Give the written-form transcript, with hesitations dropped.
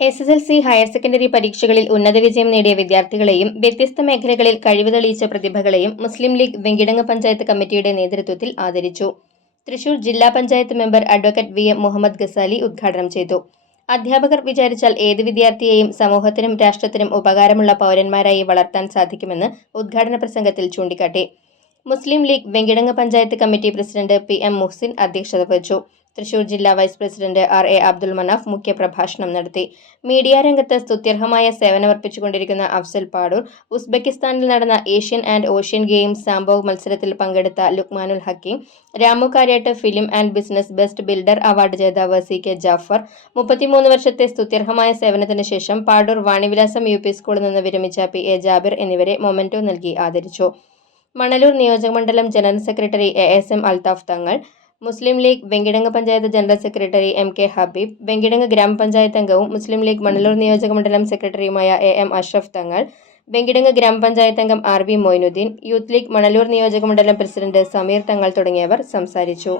SSLC higher secondary പരീക്ഷകളിൽ ഉന്നത വിജയം നേടിയ വിദ്യാർത്ഥികളെയും വ്യത്യസ്ത മേഖലകളിൽ കഴിവ് തെളിയിച്ച പ്രതിഭകളെയും മുസ്ലിം ലീഗ് വെങ്കിടങ്ങ് പഞ്ചായത്ത് കമ്മിറ്റിയുടെ നേതൃത്വത്തിൽ ആദരിച്ചു. തൃശൂർ ജില്ലാ panchayat member advocate VM Muhammad Ghazali ഉദ്ഘാടനം ചെയ്തു. അധ്യാപകർ വിചാരിച്ചാൽ ഏത് വിദ്യാർത്ഥിയെയും സമൂഹത്തിനും രാഷ്ട്രത്തിനും ഉപകാരമുള്ള പൗരന്മാരായി വളർത്താൻ സാധിക്കുമെന്ന് ഉദ്ഘാടന പ്രസംഗത്തിൽ ചൂണ്ടിക്കാട്ടി. Muslim League Venkitangu panchayat committee president PM Muhsin അധ്യക്ഷത വഹിച്ചു. തൃശൂർ ജില്ലാ vice president RA Abdul Manaf മുഖ്യപ്രഭാഷണം നടത്തി. മീഡിയ രംഗത്ത് സ്തുത്യർഹമായ സേവനമർപ്പിച്ചുകൊണ്ടിരിക്കുന്ന അഫ്സൽ പാടൂർ, ഉസ്ബെക്കിസ്ഥാനിൽ നടന്ന Asian and ocean games sambo മത്സരത്തിൽ പങ്കെടുത്ത Lukmanul Hakeem, Ramu Kariat film and business best builder award ജേതാവ് CK ജാഫർ, 33 വർഷത്തെ സ്തുത്യർഹമായ സേവനത്തിന് ശേഷം പാടൂർ വാണിവിലാസം UP സ്കൂളിൽ നിന്ന് വിരമിച്ച PA ജാബിർ എന്നിവരെ മൊമെന്റോ നൽകി ആദരിച്ചു. മണലൂർ നിയോജകമണ്ഡലം general secretary ASM Althaf Thangal, Muslim League Venkitangu panchayat general secretary MK Habeeb, Venkitangu ഗ്രാമപഞ്ചായത്ത് അംഗവും മുസ്ലിം ലീഗ് മണലൂർ നിയോജകമണ്ഡലം സെക്രട്ടറിയുമായ AM അഷ്റഫ് തങ്ങൾ, വെങ്കിടങ്ങ് ഗ്രാമപഞ്ചായത്ത് അംഗം RB Moinuddin, youth league Manalur നിയോജകമണ്ഡലം പ്രസിഡന്റ് സമീർ തങ്ങൾ തുടങ്ങിയവർ സംസാരിച്ചു.